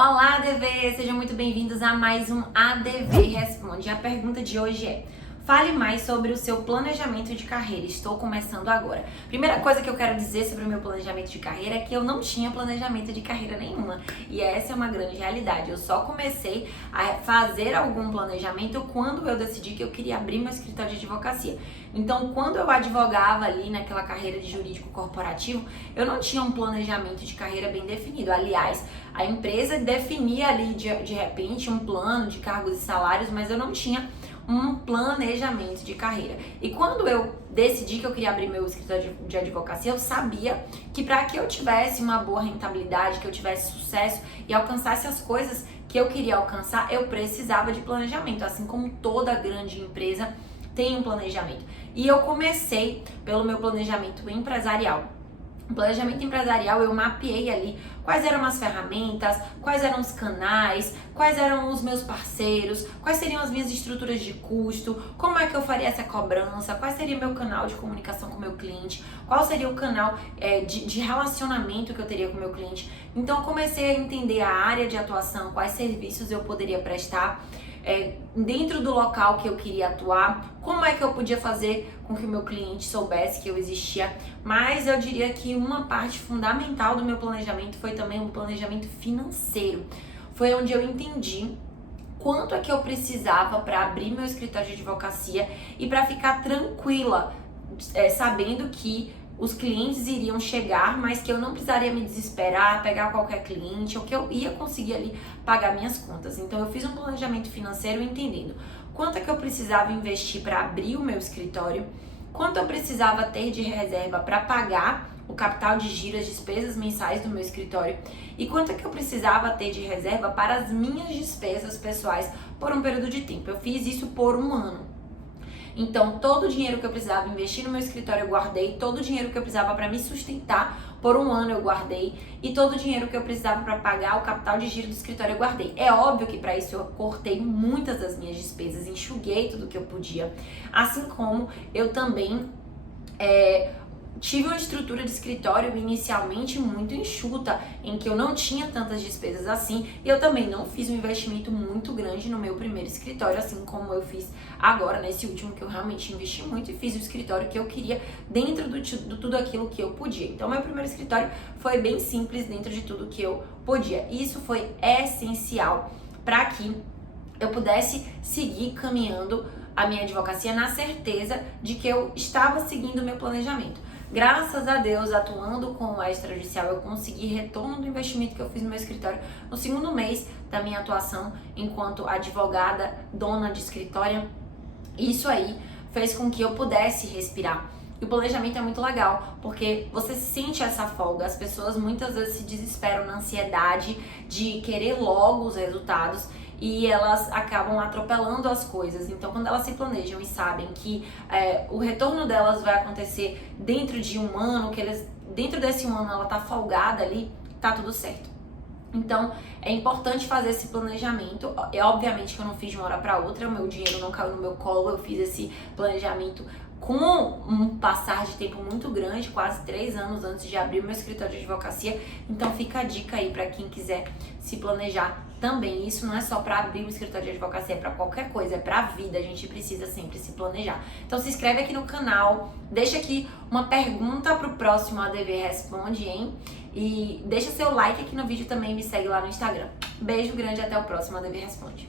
Olá, ADV! Sejam muito bem-vindos a mais um ADV Responde. A pergunta de hoje é: fale mais sobre o seu planejamento de carreira. Estou começando agora. Primeira coisa que eu quero dizer sobre o meu planejamento de carreira é que eu não tinha planejamento de carreira nenhuma. E essa é uma grande realidade. Eu só comecei a fazer algum planejamento quando eu decidi que eu queria abrir meu escritório de advocacia. Então, quando eu advogava ali naquela carreira de jurídico corporativo, eu não tinha um planejamento de carreira bem definido. Aliás, a empresa definia ali de repente um plano de cargos e salários, mas eu não tinha um planejamento de carreira. E quando eu decidi que eu queria abrir meu escritório de advocacia, eu sabia que para que eu tivesse uma boa rentabilidade, que eu tivesse sucesso e alcançasse as coisas que eu queria alcançar, eu precisava de planejamento, assim como toda grande empresa tem um planejamento. E eu comecei pelo meu planejamento empresarial. No planejamento empresarial eu mapeei ali quais eram as ferramentas, quais eram os canais, quais eram os meus parceiros, quais seriam as minhas estruturas de custo, como é que eu faria essa cobrança, qual seria o meu canal de comunicação com o meu cliente, qual seria o canal de relacionamento que eu teria com o meu cliente. Então eu comecei a entender a área de atuação, quais serviços eu poderia prestar, dentro do local que eu queria atuar, como é que eu podia fazer com que o meu cliente soubesse que eu existia. Mas eu diria que uma parte fundamental do meu planejamento foi também o planejamento financeiro. Foi onde eu entendi quanto é que eu precisava para abrir meu escritório de advocacia e para ficar tranquila, sabendo que os clientes iriam chegar, mas que eu não precisaria me desesperar, pegar qualquer cliente, ou que eu ia conseguir ali pagar minhas contas. Então eu fiz um planejamento financeiro entendendo quanto é que eu precisava investir para abrir o meu escritório, quanto eu precisava ter de reserva para pagar o capital de giro, as despesas mensais do meu escritório, e quanto é que eu precisava ter de reserva para as minhas despesas pessoais por um período de tempo. Eu fiz isso por um ano. Então, todo o dinheiro que eu precisava investir no meu escritório eu guardei, todo o dinheiro que eu precisava para me sustentar por um ano eu guardei, e todo o dinheiro que eu precisava para pagar o capital de giro do escritório eu guardei. É óbvio que para isso eu cortei muitas das minhas despesas, enxuguei tudo que eu podia, assim como eu também tive uma estrutura de escritório inicialmente muito enxuta, em que eu não tinha tantas despesas assim, e eu também não fiz um investimento muito grande no meu primeiro escritório, assim como eu fiz agora nesse último, que eu realmente investi muito e fiz o escritório que eu queria dentro de tudo aquilo que eu podia. Então, meu primeiro escritório foi bem simples dentro de tudo que eu podia. Isso foi essencial para que eu pudesse seguir caminhando a minha advocacia na certeza de que eu estava seguindo o meu planejamento. Graças a Deus, atuando com o extrajudicial, eu consegui retorno do investimento que eu fiz no meu escritório no segundo mês da minha atuação enquanto advogada, dona de escritório. Isso aí fez com que eu pudesse respirar. E o planejamento é muito legal, porque você sente essa folga. As pessoas muitas vezes se desesperam na ansiedade de querer logo os resultados, e elas acabam atropelando as coisas. Então, quando elas se planejam e sabem que o retorno delas vai acontecer dentro de um ano, dentro desse um ano ela tá folgada ali, tá tudo certo. Então, é importante fazer esse planejamento. Obviamente que eu não fiz de uma hora para outra, o meu dinheiro não caiu no meu colo, eu fiz esse planejamento com um passar de tempo muito grande, quase 3 anos antes de abrir o meu escritório de advocacia. Então fica a dica aí para quem quiser se planejar também. Isso não é só para abrir um escritório de advocacia, é para qualquer coisa, é para a vida. A gente precisa sempre se planejar. Então se inscreve aqui no canal, deixa aqui uma pergunta pro próximo ADV Responde, hein? E deixa seu like aqui no vídeo também, me segue lá no Instagram. Beijo grande, até o próximo ADV Responde.